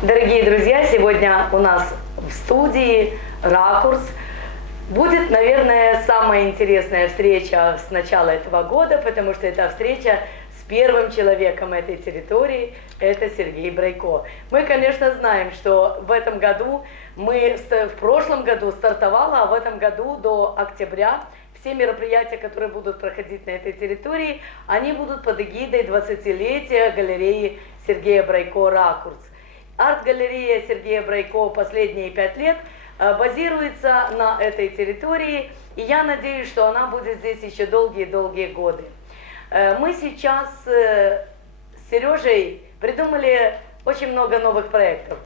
Дорогие друзья, сегодня у нас в студии «Ракурс». Будет, наверное, самая интересная встреча с начала этого года, потому что это встреча с первым человеком этой территории, это Сергей Брайко. Мы, конечно, знаем, что в этом году, в прошлом году стартовало, а в этом году до октября все мероприятия, которые будут проходить на этой территории, они будут под эгидой 20-летия галереи Сергея Брайко «Ракурс». Арт-галерея Сергея Брайко последние 5 лет базируется на этой территории, и я надеюсь, что она будет здесь еще долгие-долгие годы. Мы сейчас с Сережей придумали очень много новых проектов.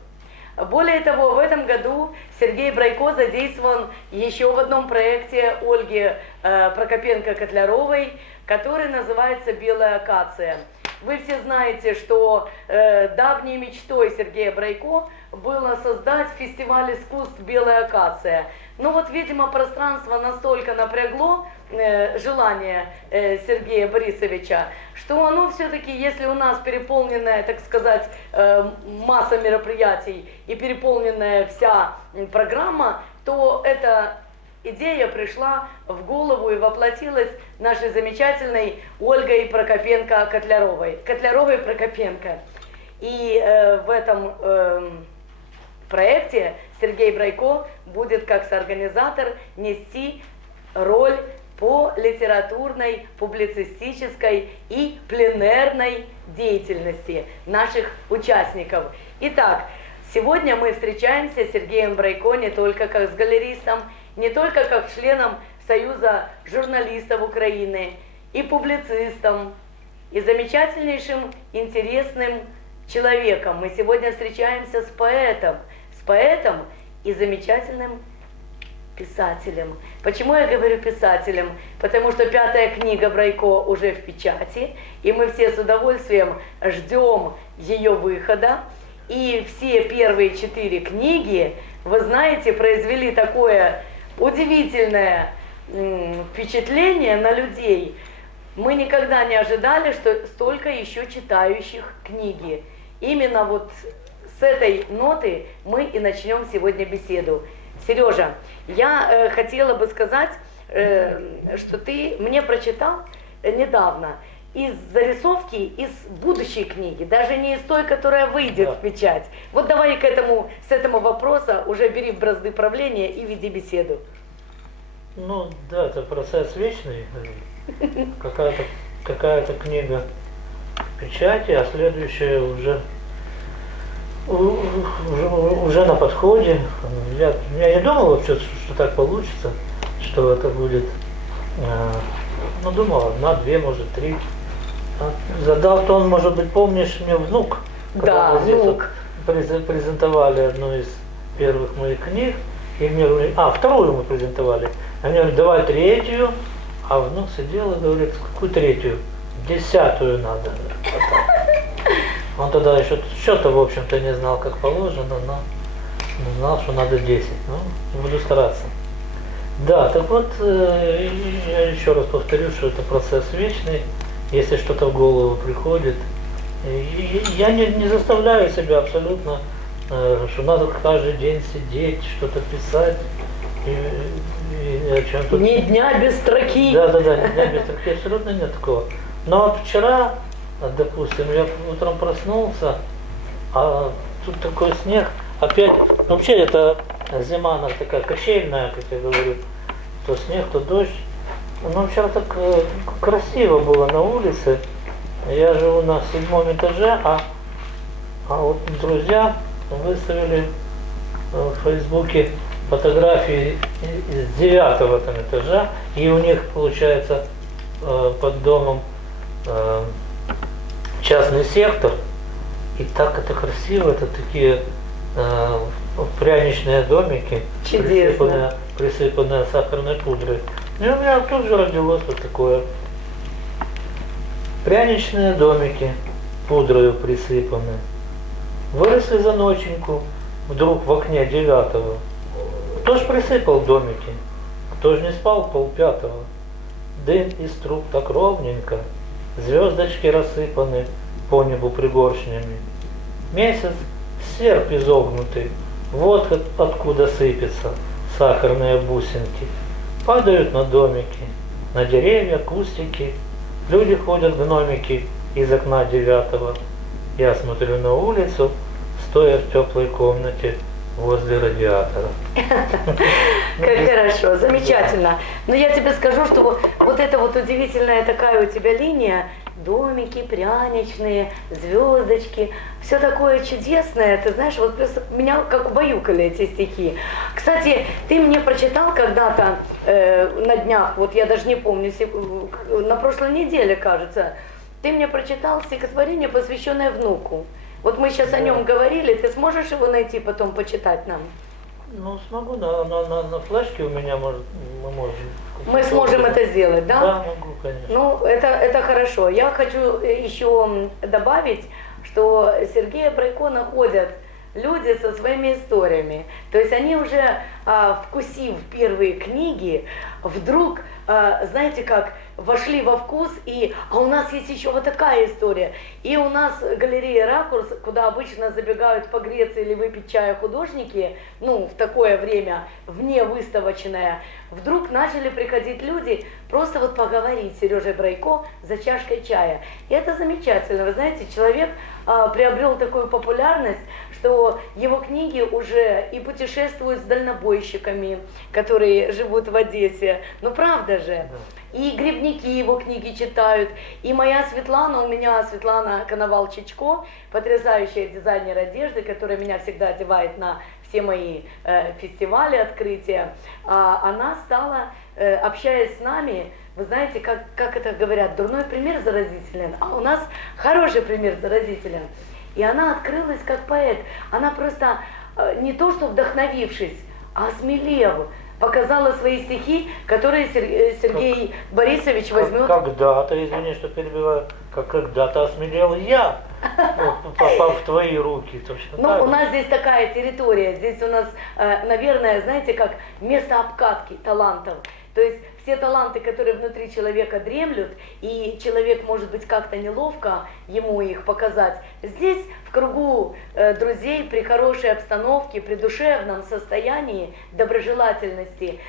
Более того, в этом году Сергей Брайко задействован еще в одном проекте Ольги Прокопенко-Котляровой, который называется «Белая акация». Вы все знаете, что давней мечтой Сергея Брайко было создать фестиваль искусств «Белая акация». Но вот, видимо, пространство настолько напрягло желание Сергея Борисовича, что оно все-таки, если у нас переполненная, так сказать, масса мероприятий и переполненная вся программа, то эта идея пришла в голову и воплотилась нашей замечательной Ольгой Прокопенко-Котляровой. Котляровой-Прокопенко. И в этом проекте Сергей Брайко будет как соорганизатор нести роль по литературной, публицистической и пленерной деятельности наших участников. Итак, сегодня мы встречаемся с Сергеем Брайко не только как с галеристом, не только как членом Союза журналистов Украины, и публицистом, и замечательнейшим, интересным человеком. Мы сегодня встречаемся с поэтом и замечательным писателем. Почему я говорю писателем? Потому что 5-я книга Брайко уже в печати, и мы все с удовольствием ждем ее выхода. И все первые 4 книги, вы знаете, произвели такое удивительное впечатление на людей. Мы никогда не ожидали, что столько еще читающих книги. Именно вот с этой ноты мы и начнем сегодня беседу. Сережа, я хотела бы сказать, что ты мне прочитал недавно из зарисовки из будущей книги, даже не из той, которая выйдет в печать. Вот давай с этого вопроса уже бери в бразды правления и веди беседу. Ну да, это процесс вечный. Какая-то книга в печати, а следующая уже на подходе. Я не думал вообще, что так получится, что это будет, ну думал, 1, 2, может 3. Задал тон, может быть, помнишь, мне внук, когда мы здесь презентовали одну из первых моих книг, и мне говорили, вторую мы презентовали, они говорят, давай 3-ю, а внук сидел и говорит, какую 3-ю? 10-ю надо. Он тогда еще счета, в общем-то, не знал, как положено, но знал, что надо 10. Ну, буду стараться. Да, так вот, я еще раз повторю, что это процесс вечный. Если что-то в голову приходит, я не заставляю себя абсолютно, что надо каждый день сидеть, что-то писать. Ни дня без строки. Да, ни дня без строки, абсолютно нет такого. Но вот вчера, допустим, я утром проснулся, а тут такой снег, опять, вообще это зима, она такая качельная, как я говорю, то снег, то дождь. Но вчера так красиво было на улице. Я живу на 7-м этаже, а вот друзья выставили в Фейсбуке фотографии из 9-го там этажа, и у них получается под домом частный сектор, и так это красиво, это такие пряничные домики, присыпанные сахарной пудрой. И у меня тут же родилось вот такое. Пряничные домики, пудрою присыпаны. Выросли за ноченьку, вдруг в окне 9-го. Кто ж присыпал домики? Кто ж не спал 4:30? Дым из труб так ровненько, звездочки рассыпаны по небу пригоршнями. Месяц серп изогнутый, вот откуда сыпятся сахарные бусинки. Падают на домики, на деревья, кустики. Люди ходят гномики из окна 9. Я смотрю на улицу, стоя в теплой комнате возле радиатора. Как хорошо, замечательно. Но я тебе скажу, что вот эта вот удивительная такая у тебя линия, домики пряничные, звездочки, все такое чудесное, ты знаешь, вот просто меня как убаюкали эти стихи. Кстати, ты мне прочитал когда-то на днях, вот я даже не помню, на прошлой неделе, кажется, ты мне прочитал стихотворение, посвященное внуку. Вот мы сейчас о нем говорили, ты сможешь его найти, потом почитать нам? Ну, смогу, на флешке у меня, может, мы можем. Мы сможем это сделать, да? Да, могу, конечно. Ну, это хорошо. Я хочу еще добавить, что Сергея Брайко находят люди со своими историями. То есть они уже, вкусив первые книги, вдруг, знаете как, вошли во вкус, а у нас есть еще вот такая история. И у нас галерея «Ракурс», куда обычно забегают погреться или выпить чая художники, ну, в такое время, вне выставочное, вдруг начали приходить люди просто вот поговорить с Сережей Брайко за чашкой чая. И это замечательно. Вы знаете, человек приобрел такую популярность, что его книги уже и путешествуют с дальнобойщиками, которые живут в Одессе. Ну, правда же? И грибники его книги читают. И моя Светлана, у меня Светлана Коновал-Чичко, потрясающая дизайнер одежды, которая меня всегда одевает на все мои фестивали, открытия. Она стала, общаясь с нами, вы знаете, как это говорят, дурной пример заразителен, а у нас хороший пример заразителен. И она открылась как поэт. Она просто не то что вдохновившись, а осмелев, показала свои стихи, которые Сергей Борисович возьмет. Когда-то, извини, что перебиваю, когда-то осмелел я, попав в твои руки. Ну, у нас здесь такая территория, здесь у нас, наверное, знаете, как место обкатки талантов. То есть все таланты, которые внутри человека дремлют, и человек, может быть, как-то неловко ему их показать, здесь, в кругу друзей, при хорошей обстановке, при душевном состоянии, доброжелательности,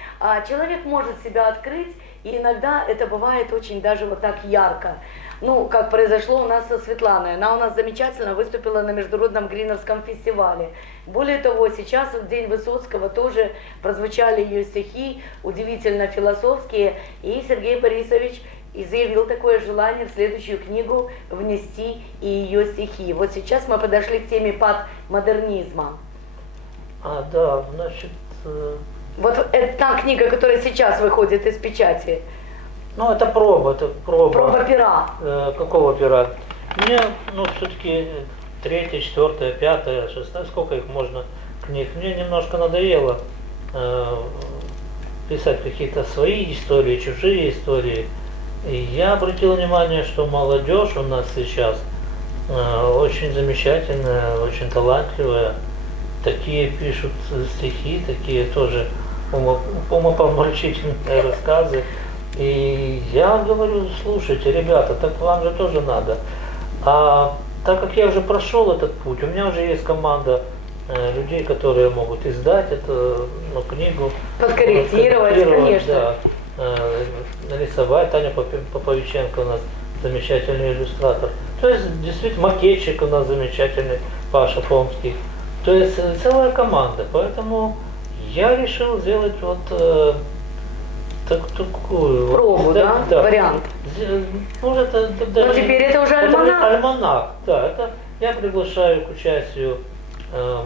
человек может себя открыть, и иногда это бывает очень даже вот так ярко. Ну, как произошло у нас со Светланой. Она у нас замечательно выступила на Международном Гриновском фестивале. Более того, сейчас в День Высоцкого тоже прозвучали ее стихи, удивительно философские, и Сергей Борисович заявил такое желание в следующую книгу внести и ее стихи. Вот сейчас мы подошли к теме постмодернизма. Да, значит... Вот это та книга, которая сейчас выходит из печати. Ну, это проба. Проба пера. Какого пера? Мне, все-таки 3, 4, 5, 6, сколько их можно книг. Мне немножко надоело писать какие-то свои истории, чужие истории. И я обратил внимание, что молодежь у нас сейчас очень замечательная, очень талантливая. Такие пишут стихи, такие тоже умопомрачительные рассказы. И я говорю, слушайте, ребята, так вам же тоже надо. А так как я уже прошел этот путь, у меня уже есть команда людей, которые могут издать эту книгу. Подкорректировать, конечно. Да, нарисовать. Таня Поповиченко у нас замечательный иллюстратор. То есть, действительно, макетчик у нас замечательный, Паша Фомский. То есть, целая команда. Поэтому я решил сделать вот... такую пробу, да? Вариант. Ну, даже, но теперь это уже альманах. Альманах, да. Это я приглашаю к участию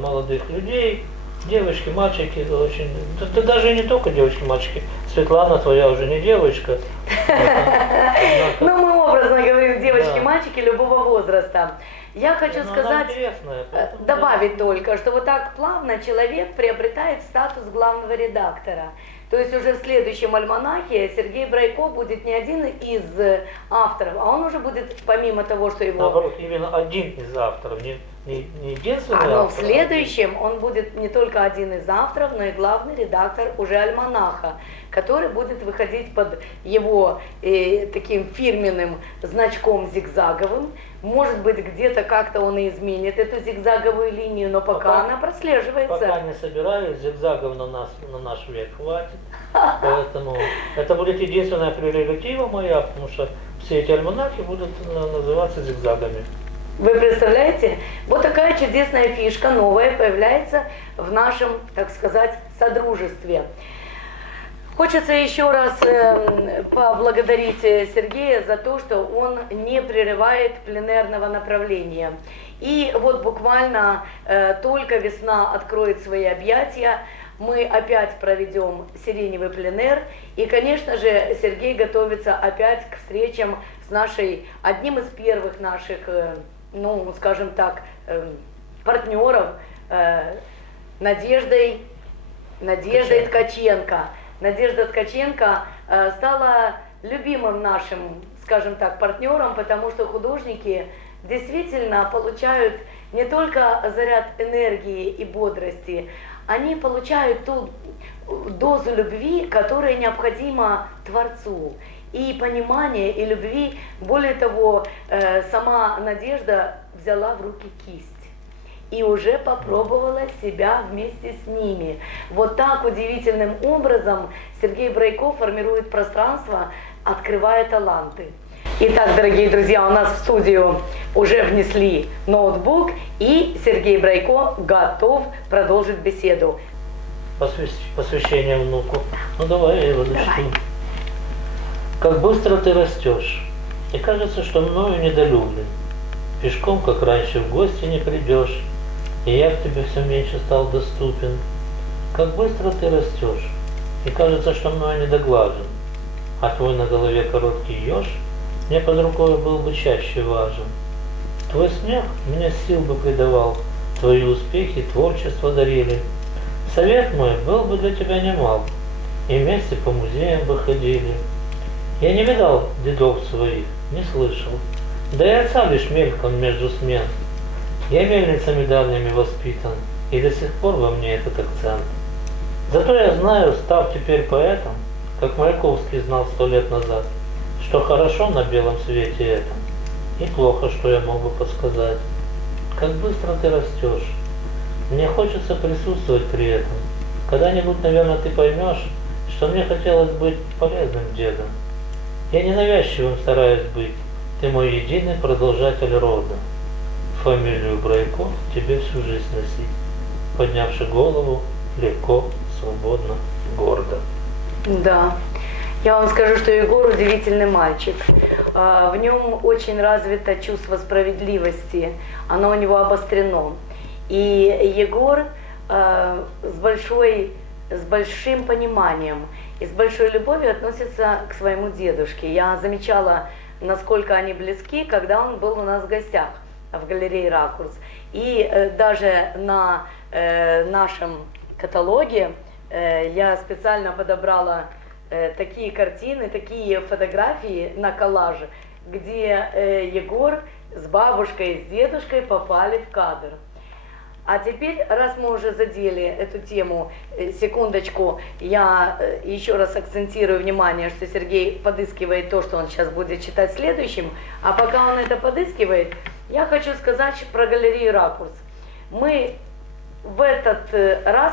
молодых людей, девочки, мальчики, очень. Да даже не только девочки, мальчики. Светлана твоя уже не девочка. Ну, мы образно говорим девочки, мальчики любого возраста. Я хочу сказать, добавить только, что вот так плавно человек приобретает статус главного редактора. То есть уже в следующем альманахе Сергей Брайко будет не один из авторов, а он уже будет, помимо того, что его... Наоборот, именно один из авторов, не единственный Но в автор, следующем он будет не только один из авторов, но и главный редактор уже «Альманаха», который будет выходить под его таким фирменным значком зигзаговым. Может быть, где-то как-то он и изменит эту зигзаговую линию, но пока она прослеживается. Пока не собираюсь, зигзагов на наш век хватит. Поэтому это будет единственная прерогатива моя, потому что все эти альманахи будут называться зигзагами. Вы представляете? Вот такая чудесная фишка новая появляется в нашем, так сказать, содружестве. Хочется еще раз поблагодарить Сергея за то, что он не прерывает пленерного направления. И вот буквально только весна откроет свои объятия, мы опять проведем сиреневый пленер. И, конечно же, Сергей готовится опять к встречам с одним из первых наших, ну, скажем так, партнеров, Надеждой Ткаченко. Надежда Ткаченко стала любимым нашим, скажем так, партнером, потому что художники действительно получают не только заряд энергии и бодрости, они получают ту дозу любви, которая необходима Творцу. И понимание, и любви. Более того, сама Надежда взяла в руки кисть и уже попробовала себя вместе с ними. Вот так удивительным образом Сергей Брайко формирует пространство, открывая таланты. Итак, дорогие друзья, у нас в студию уже внесли ноутбук, и Сергей Брайко готов продолжить беседу. Посвящение внуку. Ну давай я его зачту. Как быстро ты растешь, и кажется, что мною недолюблен. Пешком, как раньше, в гости не придешь, и я к тебе все меньше стал доступен. Как быстро ты растешь, и кажется, что мною недоглажен, а твой на голове короткий еж мне под рукой был бы чаще важен. Твой смех мне сил бы придавал, твои успехи творчество дарили. Совет мой был бы для тебя немал, и вместе по музеям бы ходили. Я не видал дедов своих, не слышал, да и отца лишь мельком между смен. Я мельницами давними воспитан, и до сих пор во мне этот акцент. Зато я знаю, став теперь поэтом, как Маяковский знал 100 лет назад, что хорошо на белом свете этом, и плохо, что я мог бы подсказать. Как быстро ты растешь. Мне хочется присутствовать при этом. Когда-нибудь, наверное, ты поймешь, что мне хотелось быть полезным дедом. Я ненавязчивым стараюсь быть, ты мой единый продолжатель рода. Фамилию Брайко тебе всю жизнь носить, поднявши голову легко, свободно, гордо. Да, я вам скажу, что Егор удивительный мальчик. В нем очень развито чувство справедливости, оно у него обострено. И Егор с большим пониманием и с большой любовью относится к своему дедушке. Я замечала, насколько они близки, когда он был у нас в гостях в галерее «Ракурс». И даже на нашем каталоге я специально подобрала такие картины, такие фотографии на коллаже, где Егор с бабушкой, с дедушкой попали в кадр. А теперь, раз мы уже задели эту тему, секундочку, я еще раз акцентирую внимание, что Сергей подыскивает то, что он сейчас будет читать следующим. А пока он это подыскивает, я хочу сказать про галерею «Ракурс». Мы в этот раз,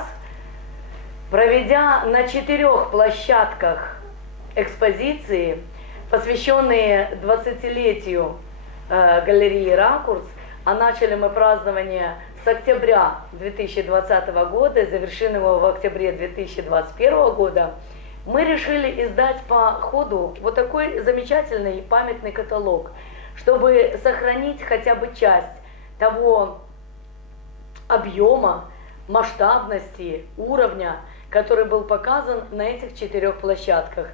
проведя на 4 площадках экспозиции, посвященные 20-летию галереи «Ракурс», а начали мы празднование с октября 2020 года, завершим его в октябре 2021 года, мы решили издать по ходу вот такой замечательный памятный каталог, чтобы сохранить хотя бы часть того объема, масштабности, уровня, который был показан на этих 4 площадках.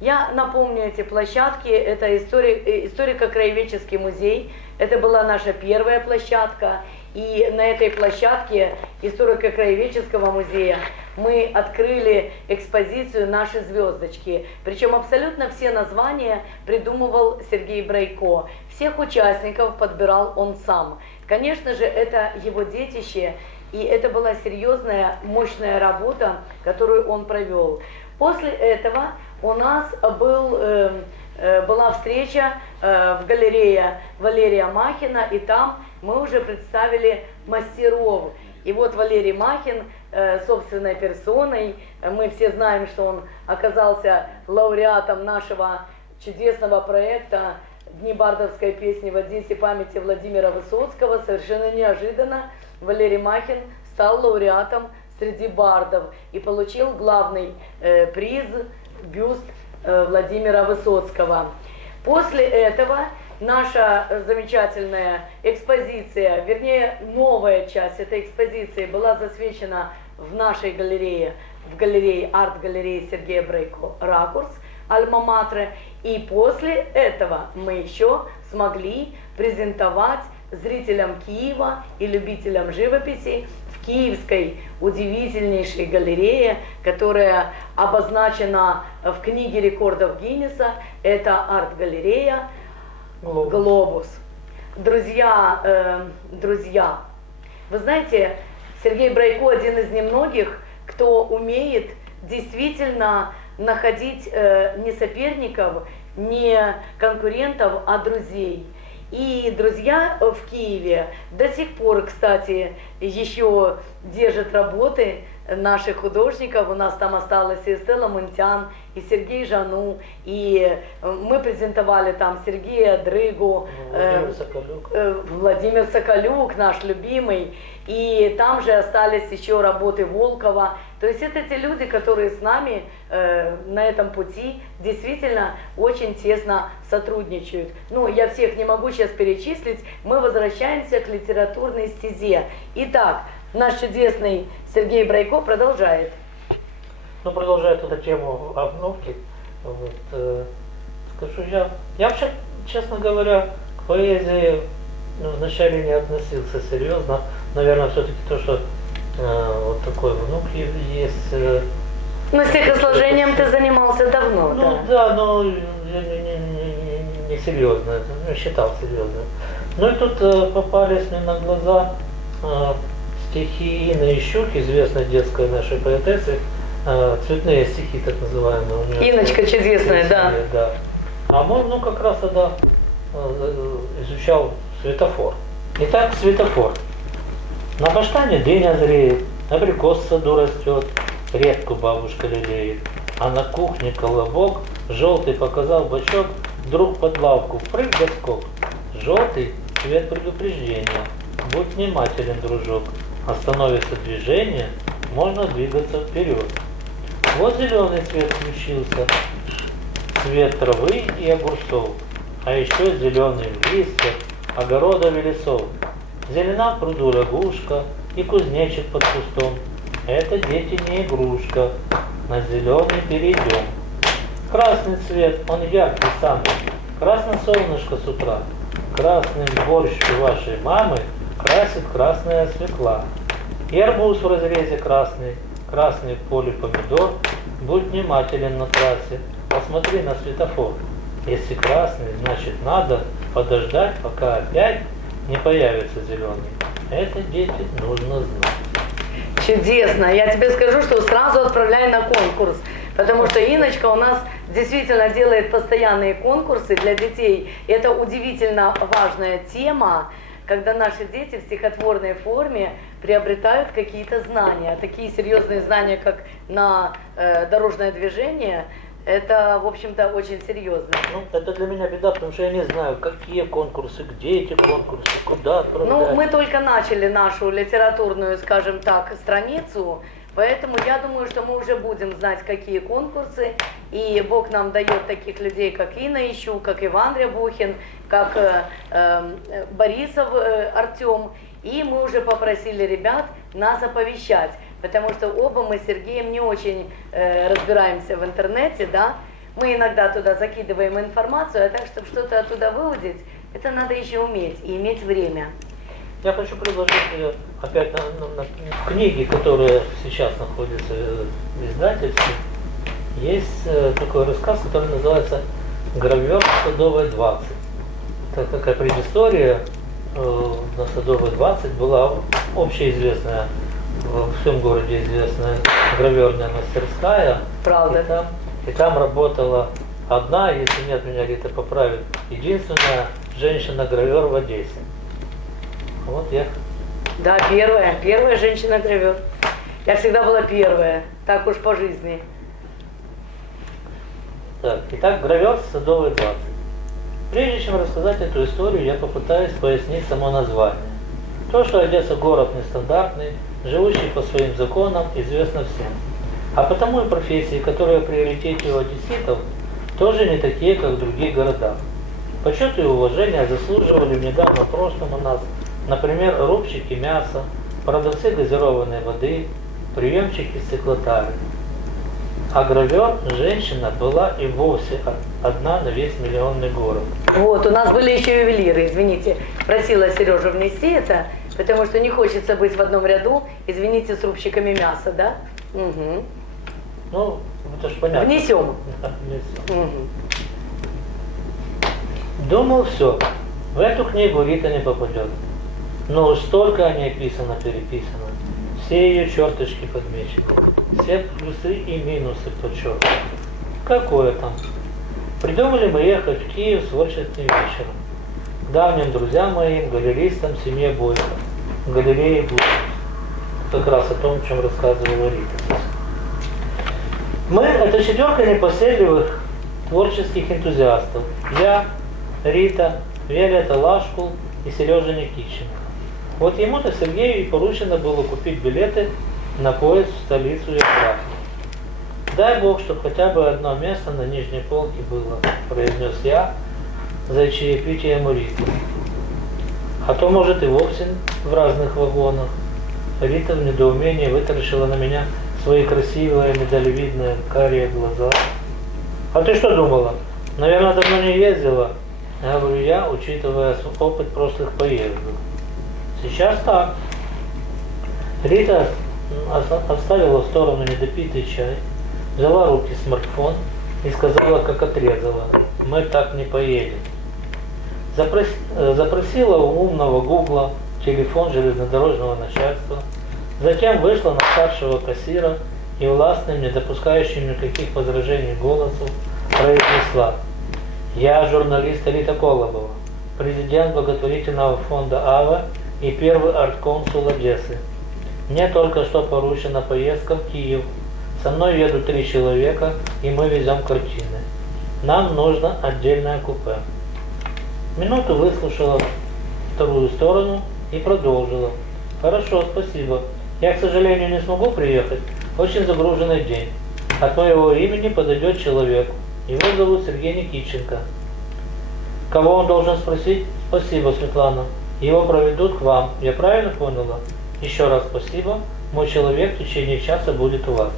Я напомню эти площадки. Это историко-краеведческий музей. Это была наша первая площадка. И на этой площадке историко-краеведческого музея мы открыли экспозицию «Наши звездочки». Причем абсолютно все названия придумывал Сергей Брайко. всех участников подбирал он сам. Конечно же, это его детище, и это была серьезная, мощная работа, которую он провел. После этого у нас была встреча в галерее Валерия Махина, и там мы уже представили мастеров. И вот Валерий Махин собственной персоной, мы все знаем, что он оказался лауреатом нашего чудесного проекта «Дни бардовской песни в Одессе памяти Владимира Высоцкого». Совершенно неожиданно Валерий Махин стал лауреатом среди бардов и получил главный приз – бюст Владимира Высоцкого. После этого наша замечательная экспозиция, вернее новая часть этой экспозиции была засвечена в нашей галерее, в галерее арт-галерее Сергея Брейко «Ракурс» Альма-Матре. И после этого мы еще смогли презентовать зрителям Киева и любителям живописи в Киевской удивительнейшей галерее, которая обозначена в книге рекордов Гиннесса. Это арт-галерея «Глобус». Друзья, вы знаете, Сергей Брейко один из немногих, кто умеет действительно находить не соперников, не конкурентов, а друзей. И друзья в Киеве до сих пор, кстати, еще держат работы наших художников. У нас там осталась и Стелла Мунтян, и Сергей Жану, и мы презентовали там Сергея Дрыгу, Владимир Соколюк, наш любимый, и там же остались еще работы Волкова. То есть это те люди, которые с нами на этом пути действительно очень тесно сотрудничают. Ну, я всех не могу сейчас перечислить, мы возвращаемся к литературной стезе. Итак, наш чудесный Сергей Брейко продолжает. Ну, продолжает эту тему обновки. Вот, скажу, я вообще, честно говоря, к поэзии вначале не относился серьезно. Наверное, все-таки то, что вот такой внук есть. Но стихосложением ты занимался давно, ну, да? Да, но я не серьезно, не считал серьезно. Ну и тут попались мне на глаза стихи Инны Ищук, известной детской нашей поэтессы, цветные стихи, так называемые. У нее Инночка чудесная, да. Да. А он, как раз тогда изучал светофор. Итак, светофор. На каштане дынь озреет, абрикос в саду растет, редку бабушка лелеет. А на кухне колобок, желтый показал бачок, вдруг под лавку прыг да скок. Желтый — цвет предупреждения, будь внимателен, дружок. Остановится движение, можно двигаться вперед. Вот зеленый цвет включился, цвет травы и огурцов, а еще зеленый в листьях огородов и лесов. Зелена в пруду лягушка и кузнечик под кустом. Это, дети, не игрушка, на зеленый перейдем. Красный цвет, он яркий самый, красное солнышко с утра. Красный борщ у вашей мамы красит красная свекла. И арбуз в разрезе красный, красный в поле помидор. Будь внимателен на трассе, посмотри на светофор. Если красный, значит надо подождать, пока опять не появится зеленый. Это, дети, нужно знать. Чудесно. Я тебе скажу, что сразу отправляй на конкурс. Потому что Инночка у нас действительно делает постоянные конкурсы для детей. Это удивительно важная тема, когда наши дети в стихотворной форме приобретают какие-то знания. Такие серьезные знания, как на дорожное движение, это, в общем-то, очень серьезно. Ну, это для меня беда, потому что я не знаю, какие конкурсы, где эти конкурсы, куда отправлять. Ну, мы только начали нашу литературную, скажем так, страницу, поэтому я думаю, что мы уже будем знать, какие конкурсы, и Бог нам дает таких людей, как Инна Ищук, как Иван Рябухин, как Борисов Артем, и мы уже попросили ребят нас оповещать. Потому что оба мы с Сергеем не очень разбираемся в интернете, да. Мы иногда туда закидываем информацию, а так, чтобы что-то оттуда выудить, это надо еще уметь и иметь время. Я хочу предложить опять на книги, которые сейчас находятся в издательстве. Есть такой рассказ, который называется «Гравер Садовой 20». Так, такая предыстория. На Садовой 20 была общеизвестная, во всем городе известная граверная мастерская. Правда. И там работала одна, если нет, меня Рита поправит, единственная женщина-гравер в Одессе. Вот я. Да, первая женщина-гравер. Я всегда была первая, так уж по жизни. Так, итак, гравер с Садовой 20. Прежде чем рассказать эту историю, я попытаюсь пояснить само название. То, что Одесса город нестандартный, живущий по своим законам, известно всем. А потому и профессии, которые в приоритете у одесситов, тоже не такие, как в других городах. Почет и уважение заслуживали в недавнем прошлом у нас, например, рубщики мяса, продавцы газированной воды, приемщики стеклотары. А гравер, женщина, была и вовсе одна на весь миллионный город. Вот, у нас были еще ювелиры, извините. Просила Сережу внести это, потому что не хочется быть в одном ряду, извините, с рубщиками мяса, да? Угу. Ну, это ж понятно. Внесем. Да, внесем. Угу. Думал, все, в эту книгу Рита не попадет. Но уж столько о ней переписано. Все ее черточки подмечены. Все плюсы и минусы подчеркнуты. Какое там? Придумали мы ехать в Киев с творческим вечером. К давним друзьям моим, галеристам, семье Бойко. В галерее Будов. Как раз о том, о чем рассказывала Рита. Мы, это четверка непоседливых творческих энтузиастов. Я, Рита, Виолетта Лашкул и Сережа Никитченко. Вот ему-то Сергею и поручено было купить билеты на поезд в столицу и обратно. Дай Бог, чтобы хотя бы одно место на нижней полке было, произнес я за чаепитием у Риты. А то, может, и вовсе в разных вагонах. Рита в недоумении вытаращила на меня свои красивые, медалевидные, карие глаза. А ты что думала? Наверное, давно не ездила? Говорю я, учитывая опыт прошлых поездок. Сейчас так. Рита оставила в сторону недопитый чай, взяла в руки смартфон и сказала, как отрезала: мы так не поедем. Запросила у умного Гугла телефон железнодорожного начальства, затем вышла на старшего кассира и властным, не допускающим никаких возражений голосом, произнесла: я журналист Рита Колобова, президент благотворительного фонда АВА и первый арт-консул Одессы. Мне только что поручена поездка в Киев. Со мной едут 3 человека, и мы везем картины. Нам нужно отдельное купе. Минуту выслушала вторую сторону и продолжила. Хорошо, спасибо. Я, к сожалению, не смогу приехать. Очень загруженный день. От моего имени подойдет человек. Его зовут Сергей Никитченко. Кого он должен спросить? Спасибо, Светлана. Его проведут к вам. Я правильно поняла? Еще раз спасибо. Мой человек в течение часа будет у вас.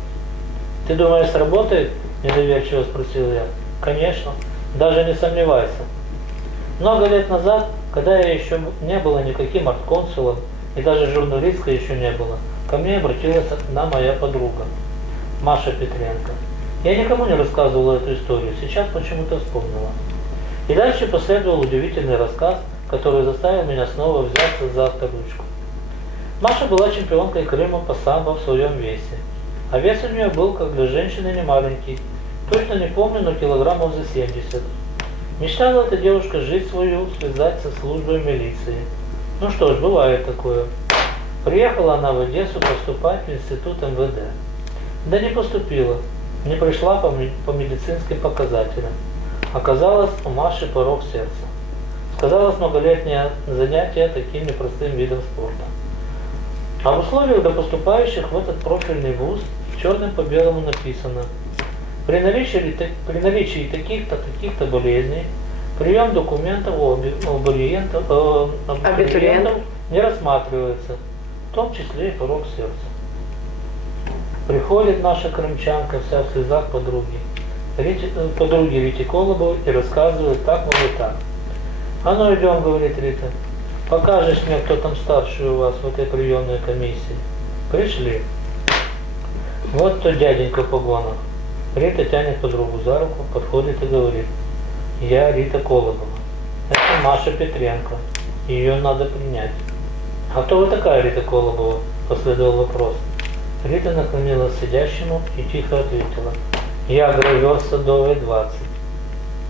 Ты думаешь, сработает? Недоверчиво спросил я. Конечно. Даже не сомневайся. Много лет назад, когда я еще не была никаким арт-консулом, и даже журналисткой еще не было, ко мне обратилась одна моя подруга, Маша Петренко. Я никому не рассказывала эту историю, сейчас почему-то вспомнила. И дальше последовал удивительный рассказ, который заставил меня снова взяться за авторучку. Маша была чемпионкой Крыма по самбо в своем весе. А вес у нее был, как для женщины, не маленький. Точно не помню, но килограммов за 70. Мечтала эта девушка жизнь свою связать со службой милиции. Ну что ж, бывает такое. Приехала она в Одессу поступать в институт МВД. Да не поступила. Не пришла по медицинским показателям. Оказалось, у Маши порог сердца. Сказалось многолетнее занятие таким непростым видом спорта. А в условиях для поступающих в этот профильный вуз черным по белому написано: при наличии таких-то болезней прием документов у абитуриентов не рассматривается, в том числе и порог сердца. Приходит наша крымчанка вся в слезах подруги Рите Колобовой и рассказывает так, мол, и так. А ну идем, говорит Рита, покажешь мне, кто там старший у вас в этой приемной комиссии. Пришли. Вот тот дяденька в погонах. Рита тянет подругу за руку, подходит и говорит: я Рита Колобова. Это Маша Петренко. Ее надо принять. А кто вы такая, Рита Колобова? Последовал вопрос. Рита наклонилась к сидящему и тихо ответила. Я гравер Садовой 20.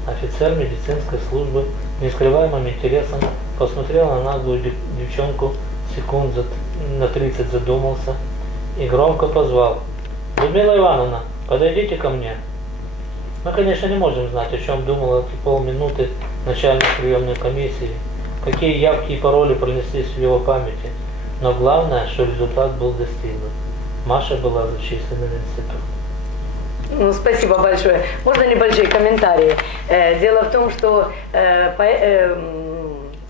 Офицер медицинской службы с нескрываемым интересом посмотрел на наглую девчонку, секунд на 30 задумался и громко позвал. Людмила Ивановна, подойдите ко мне. Мы, конечно, не можем знать, о чем думала эти полминуты начальник приемной комиссии, какие явки и пароли пронеслись в его памяти, но главное, что результат был достигнут. Маша была зачислена в институт. Ну, спасибо большое. Можно небольшие комментарии? Дело в том, что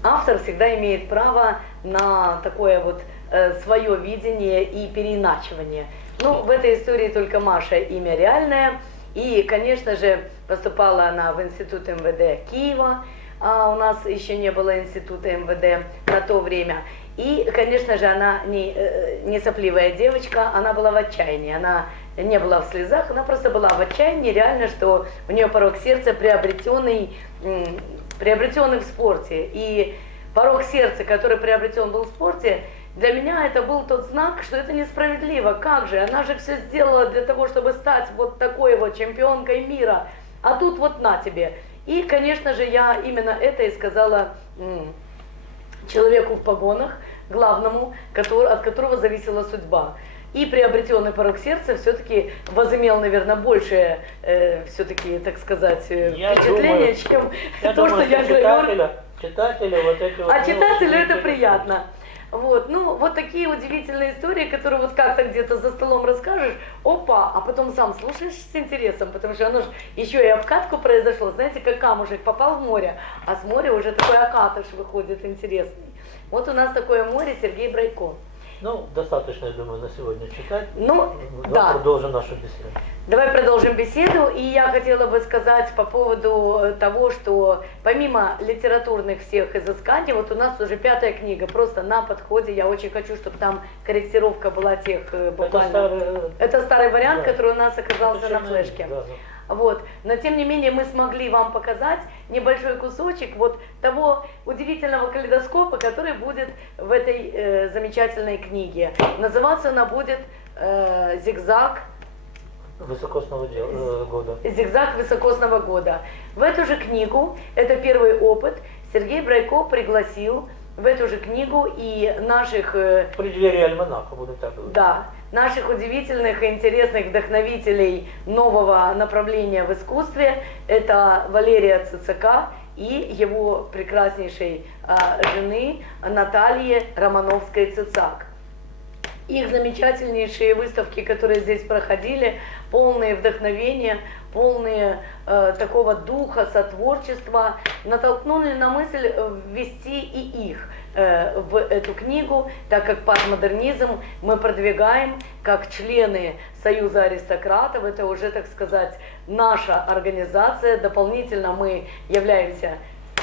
автор всегда имеет право на такое вот свое видение и переиначивание. Ну, в этой истории только Маша имя реальное. И, конечно же, поступала она в институт МВД Киева, а у нас еще не было института МВД на то время. И, конечно же, она не сопливая девочка, она была в отчаянии, она не была в слезах, она просто была в отчаянии, реально, что у нее порог сердца приобретенный в спорте. И порог сердца, который приобретен был в спорте, для меня это был тот знак, что это несправедливо. Как же? Она же все сделала для того, чтобы стать вот такой вот чемпионкой мира. А тут вот на тебе. И, конечно же, я именно это и сказала человеку в погонах, главному, от которого зависела судьба. И приобретенный порог сердца все-таки возымел, наверное, большее, все-таки, так сказать, впечатление, чем то, что я гравер. Читателя вот эти вот. А читателю это приятно. Вот, ну, вот такие удивительные истории, которые вот как-то где-то за столом расскажешь, опа, а потом сам слушаешь с интересом, потому что оно же еще и обкатку произошло, знаете, как камушек попал в море, а с моря уже такой окатыш выходит интересный. Вот у нас такое море, Сергей Брайко. Ну, достаточно, я думаю, на сегодня читать. Ну, да. Продолжим нашу беседу. Давай продолжим беседу. И я хотела бы сказать по поводу того, что помимо литературных всех изысканий, вот у нас уже 5-я книга, просто на подходе. Я очень хочу, чтобы там корректировка была тех буквально. Это старый вариант, да, который у нас оказался на флешке. Да, да. Вот. Но тем не менее мы смогли вам показать небольшой кусочек вот того удивительного калейдоскопа, который будет в этой замечательной книге. Называться она будет «Зигзаг высокосного года». «Зигзаг высокосного года». В эту же книгу, это первый опыт, Сергей Брайко пригласил в эту же книгу и наших... В преддверии альманаха, будем так говорить. Да, наших удивительных и интересных вдохновителей нового направления в искусстве. Это Валерия Цицака и его прекраснейшей жены Натальи Романовской-Цицак. Их замечательнейшие выставки, которые здесь проходили, полные вдохновения, полные такого духа сотворчества, натолкнули на мысль ввести и их в эту книгу, так как постмодернизм мы продвигаем как члены Союза аристократов, это уже, так сказать, наша организация, дополнительно мы являемся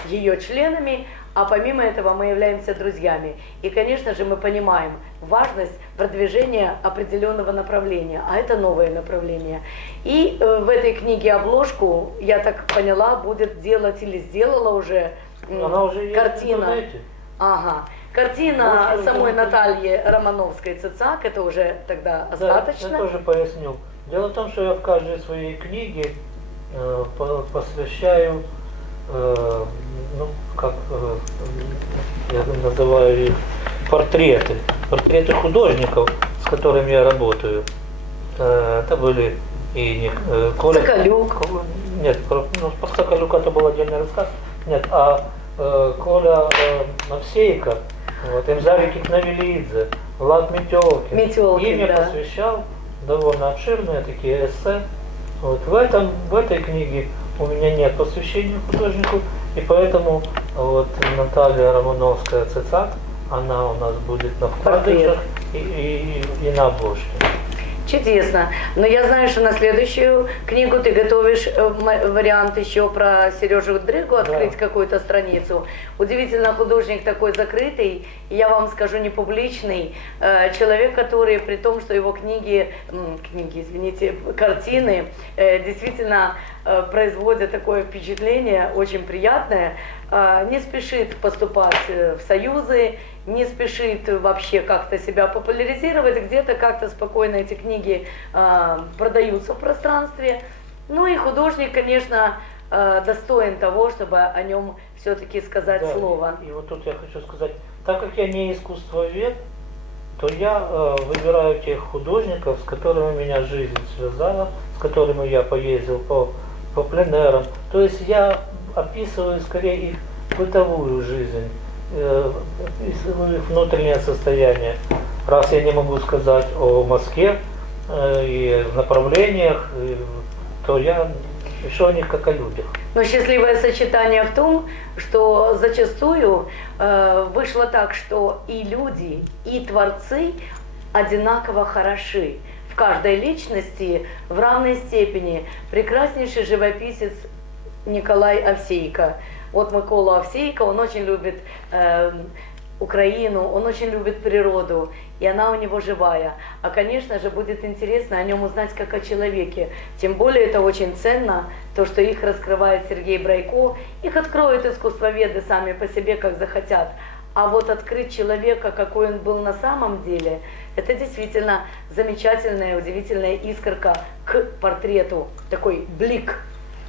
ее членами, а помимо этого мы являемся друзьями. И, конечно же, мы понимаем важность продвижения определенного направления, а это новое направление. И в этой книге обложку, я так поняла, будет делать или сделала уже картина. Ага. Картина самой Натальи Романовской-Цицак, это уже тогда остаточно. Да, я тоже поясню. Дело в том, что я в каждой своей книге посвящаю, я называю их портреты художников, с которыми я работаю. Это были и Коля... Соколюк. Нет, про Соколюк это был отдельный рассказ. Нет, а Коля Овсейко, вот, Эмзари Кикнавелидзе, Влад Метелкин. Им я посвящал довольно обширные такие эссе. Вот, в этой книге у меня нет посвящения художнику, и поэтому вот Наталья Романовская-Цицак, она у нас будет на вкладышах и на обложке. Чудесно. Но я знаю, что на следующую книгу ты готовишь вариант еще про Сережу Дрыгу, открыть какую-то страницу. Удивительно, художник такой закрытый, и я вам скажу, не публичный. Человек, который, при том, что его картины действительно производят такое впечатление, очень приятное, не спешит поступать в союзы, не спешит вообще как-то себя популяризировать, где-то как-то спокойно эти книги продаются в пространстве. Ну и художник, конечно, достоин того, чтобы о нем все-таки сказать слово. И вот тут я хочу сказать, так как я не искусствовед, то я выбираю тех художников, с которыми меня жизнь связала, с которыми я поездил по пленерам. То есть я описываю скорее их бытовую жизнь, их внутреннее состояние. Раз я не могу сказать о Москве и направлениях, то я пишу о них как о людях. Но счастливое сочетание в том, что зачастую вышло так, что и люди, и творцы одинаково хороши. В каждой личности в равной степени. Прекраснейший живописец Николай Овсейко. Вот Микола Овсейко, он очень любит Украину, он очень любит природу, и она у него живая. А, конечно же, будет интересно о нем узнать как о человеке. Тем более это очень ценно, то, что их раскрывает Сергей Брайко. Их откроют искусствоведы сами по себе, как захотят. А вот открыть человека, какой он был на самом деле, это действительно замечательная, удивительная искорка к портрету, такой блик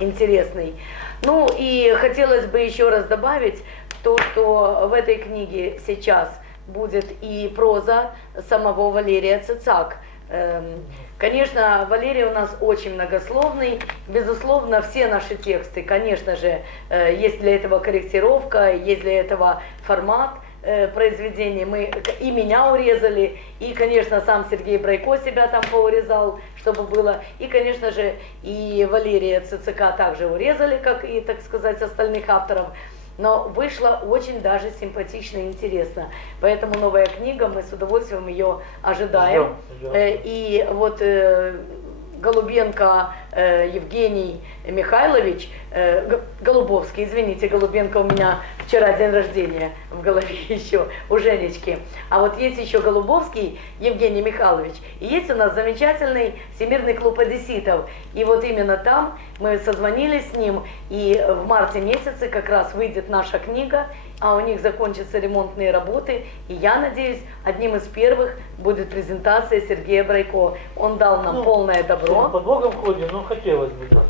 интересный. Ну и хотелось бы еще раз добавить то, что в этой книге сейчас будет и проза самого Валерия Цицак. Конечно, Валерий у нас очень многословный, безусловно, все наши тексты, конечно же, есть для этого корректировка, есть для этого формат произведений. Мы и меня урезали, и, конечно, сам Сергей Брайко себя там поурезал, чтобы было, и, конечно же, и Валерия Цицака также урезали, как и, так сказать, остальных авторов. Но вышло очень даже симпатично и интересно. Поэтому новая книга, мы с удовольствием ее ожидаем. Ждем. И вот Голубенко Евгений Михайлович, Голубовский, извините, Голубенко у меня вчера день рождения в голове еще, у Женечки. А вот есть еще Голубовский Евгений Михайлович, и есть у нас замечательный Всемирный клуб одесситов. И вот именно там мы созвонились с ним, и в марте месяце как раз выйдет наша книга, а у них закончатся ремонтные работы, и я надеюсь, одним из первых будет презентация Сергея Брайко. Он дал нам полное добро. Под Богом ходим, ну хотелось бы, да.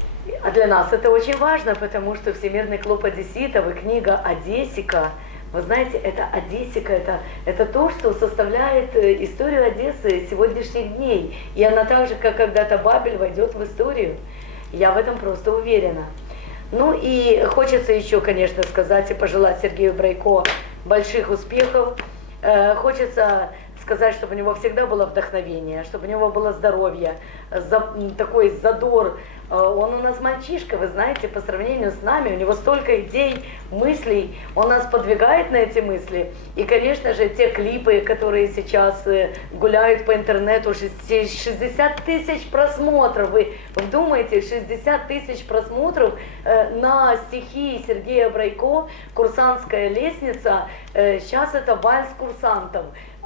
А для нас это очень важно, потому что Всемирный клуб одесситов и книга «Одессика», вы знаете, это Одессика, это то, что составляет историю Одессы сегодняшних дней. И она так же, как когда-то Бабель, войдет в историю. Я в этом просто уверена. Ну и хочется еще, конечно, сказать и пожелать Сергею Брайко больших успехов. Хочется сказать, чтобы у него всегда было вдохновение, чтобы у него было здоровье, такой задор. Он у нас мальчишка, вы знаете, по сравнению с нами, у него столько идей, мыслей, он нас подвигает на эти мысли. И, конечно же, те клипы, которые сейчас гуляют по интернету, 60 тысяч просмотров, вы вдумайте, 60 тысяч просмотров на стихи Сергея Брайко, «Курсантская лестница», сейчас это «Вальс курсантов».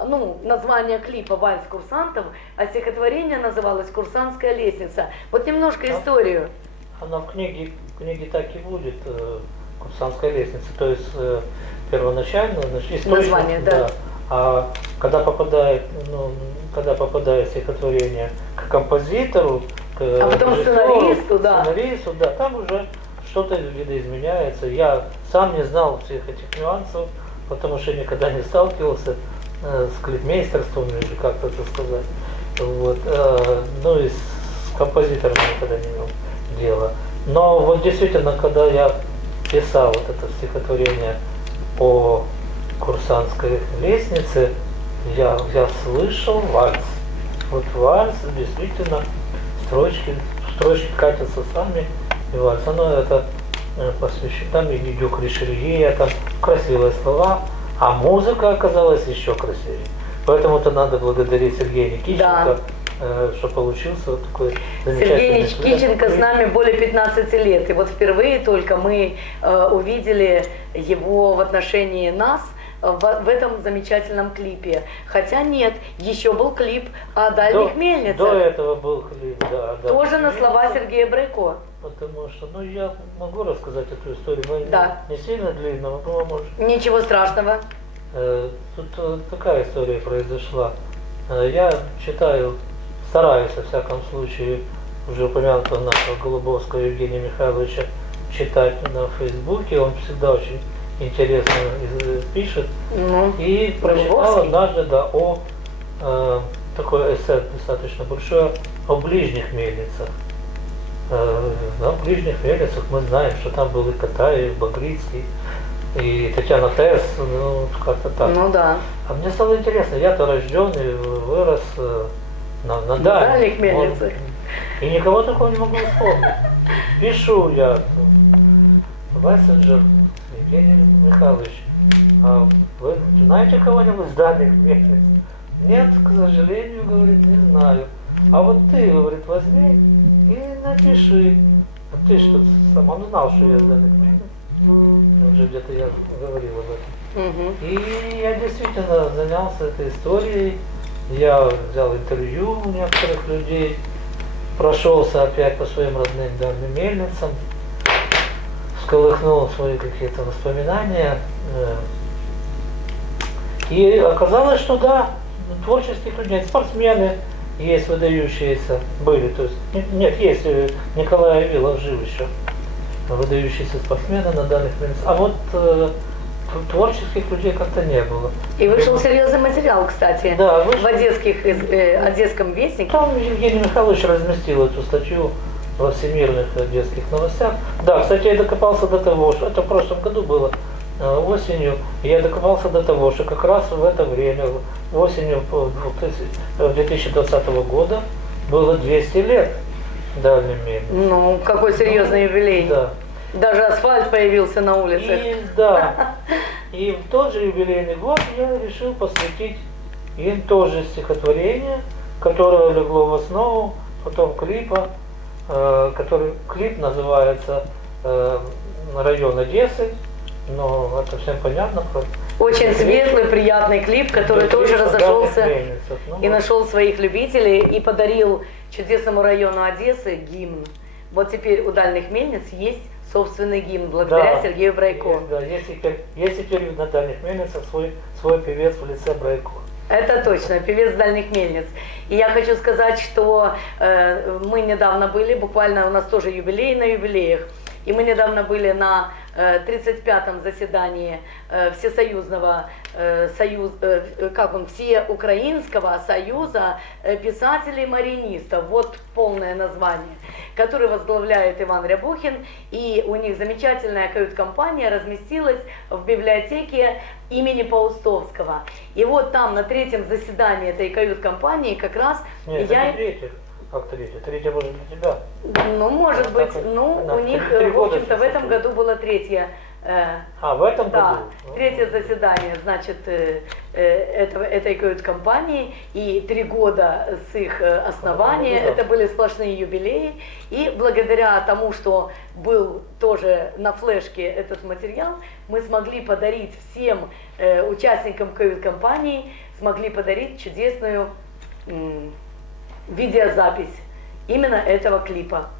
Ну, название клипа «Вальс курсантов», а стихотворение называлось «Курсантская лестница». Вот немножко историю. Она в книге так и будет, «Курсантская лестница», то есть первоначально, значит, название, да. А когда попадает стихотворение к композитору, а потом сценаристу, да. Там уже что-то видоизменяется. Я сам не знал всех этих нюансов, потому что никогда не сталкивался с клипмейстерством, или как-то это сказать. Вот, ну и с композитором никогда не имел дела. Но вот действительно, когда я писал вот это стихотворение о Курсантской лестнице, я слышал вальс. Вот вальс, действительно, строчки катятся сами, и вальс. Оно это посвящено, там и Дюк Ришелье, там красивые слова. А музыка оказалась еще красивее. Поэтому-то надо благодарить Сергея Никитченко, что получился вот такой Сергей замечательный Никитченко с нами более 15 лет. И вот впервые только мы увидели его в отношении нас в этом замечательном клипе. Хотя нет, еще был клип о дальних мельницах. До этого был клип, да. Тоже на слова Сергея Брейко. Потому что, ну, я могу рассказать эту историю, но Да. не сильно длинно, но поможет. Ничего страшного. Тут такая история произошла. Я читаю, стараюсь, во всяком случае, уже упомянутого нашего Голубовского Евгения Михайловича читать на Фейсбуке. Он всегда очень интересно пишет. Ну, И прочитал Голубовский. однажды, да, такое эссе достаточно большое о ближних мельницах. На ближних мельницах мы знаем, что там был и Катаев, Багрицкий, и Татьяна Тесс, ну, как-то так. Ну да. А мне стало интересно, я-то рожденный, вырос на дальних мельницах. И никого такого не могу вспомнить. Пишу я в мессенджер: Евгений Михайлович, а вы знаете кого-нибудь с дальних мельниц? Нет, к сожалению, говорит, не знаю. А вот ты, говорит, возьми и напиши. А ты что, сам он знал, что я с дальних мельниц? Уже где-то я говорил об этом. Угу. И я действительно занялся этой историей. Я взял интервью у некоторых людей, прошелся опять по своим родным дальним мельницам, всколыхнул свои какие-то воспоминания. И оказалось, что да, творческих людей, спортсмены есть выдающиеся, были. То есть, нет, есть Николай Авилов жив еще, выдающиеся спортсмены на дальних мельницах. А вот творческих людей как-то не было. И вышел серьезный материал, кстати, Да, в Одесском вестнике. Там Евгений Михайлович разместил эту статью во всемирных детских новостях. Да, кстати, я докопался до того, что это в прошлом году было, осенью, я докопался до того, что как раз в это время, осенью 2020 года, было 200 лет дальним мельницам. Ну, какой серьезный юбилей. Да. Даже асфальт появился на улицах. И, да, и в тот же юбилейный год я решил посвятить им тоже стихотворение, которое легло в основу потом клипа, который клип называется «Район Одессы», но это всем понятно. Очень светлый, приятный клип, который тоже разошелся и вот. нашел своих любителей и подарил чудесному району Одессы гимн. Вот теперь у дальних мельниц есть собственный гимн, благодаря Да, Сергею Брейко. Да, есть теперь на дальних мельницах свой певец в лице Брейко. Это точно, певец дальних мельниц. И я хочу сказать, что мы недавно были, буквально у нас тоже юбилей на юбилеях, и мы недавно были на 35-м заседании Всесоюзного Всеукраинского союза писателей-маринистов, вот полное название, который возглавляет Иван Рябухин, и у них замечательная кают-компания разместилась в библиотеке имени Паустовского. И вот там на 3-м заседании этой кают-компании как раз Нет, я... это не 3-й. Как 3-й? 3-й может для тебя. Ну, может Вот быть, так вот. ну, Да, у них, 3 в года общем-то, в этом существует. году было 3-е. В этом Да, году? 3-е заседание, значит, этой кают-компании, и 3 года с их основания, Ну, да. это были сплошные юбилеи, и благодаря тому, что был тоже на флешке этот материал, мы смогли подарить всем участникам кают-компании, смогли подарить чудесную видеозапись именно этого клипа.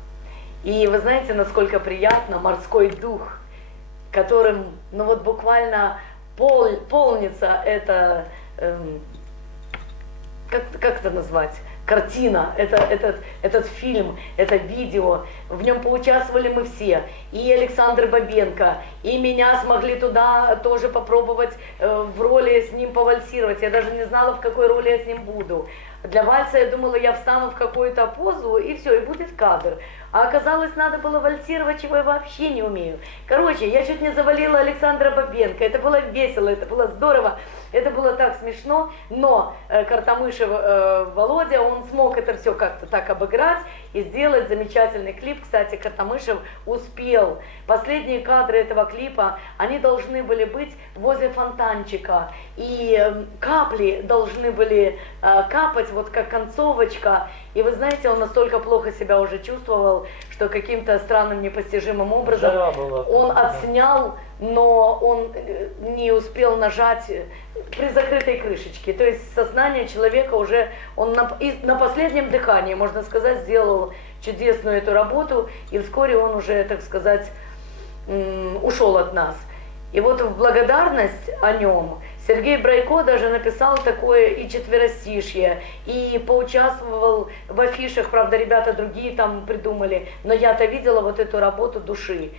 И вы знаете, насколько приятно морской дух, которым, ну вот буквально полнится эта, как это назвать, картина, этот фильм, это видео. В нем поучаствовали мы все. И Александр Бабенко, и меня смогли туда тоже попробовать в роли с ним повальсировать. Я даже не знала, в какой роли я с ним буду. Для вальса я думала, я встану в какую-то позу, и все, и будет кадр. А оказалось, надо было вальсировать, чего я вообще не умею. Короче, я чуть не завалила Александра Бабенко. Это было весело, это было здорово, это было так смешно. Но Картамышев Володя, он смог это все как-то так обыграть и сделать замечательный клип. Кстати, Картамышев успел. Последние кадры этого клипа, они должны были быть возле фонтанчика. И капли должны были капать вот как концовочка. И вы знаете, он настолько плохо себя уже чувствовал, что каким-то странным непостижимым образом Жара была. он отснял, но он не успел нажать при закрытой крышечке. То есть сознание человека уже, он на последнем дыхании, можно сказать, сделал чудесную эту работу, и вскоре он уже, так сказать, ушел от нас. И вот в благодарность о нем Сергей Брайко даже написал такое и четверостишье, и поучаствовал в афишах, правда, ребята другие там придумали, но я-то видела вот эту работу души,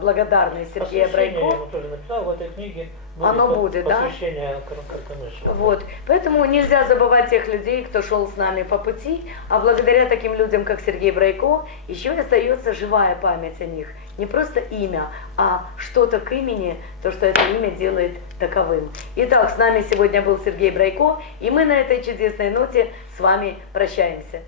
благодарной Сергея Посвящение Брайко. ему тоже написал в этой книге. Оно будет, да? Посвящение Карканышеву. Вот. Поэтому нельзя забывать тех людей, кто шел с нами по пути, а благодаря таким людям, как Сергей Брайко, еще и остается живая память о них. Не просто имя, а что-то к имени, то, что это имя делает таковым. Итак, с нами сегодня был Сергей Брайко, и мы на этой чудесной ноте с вами прощаемся.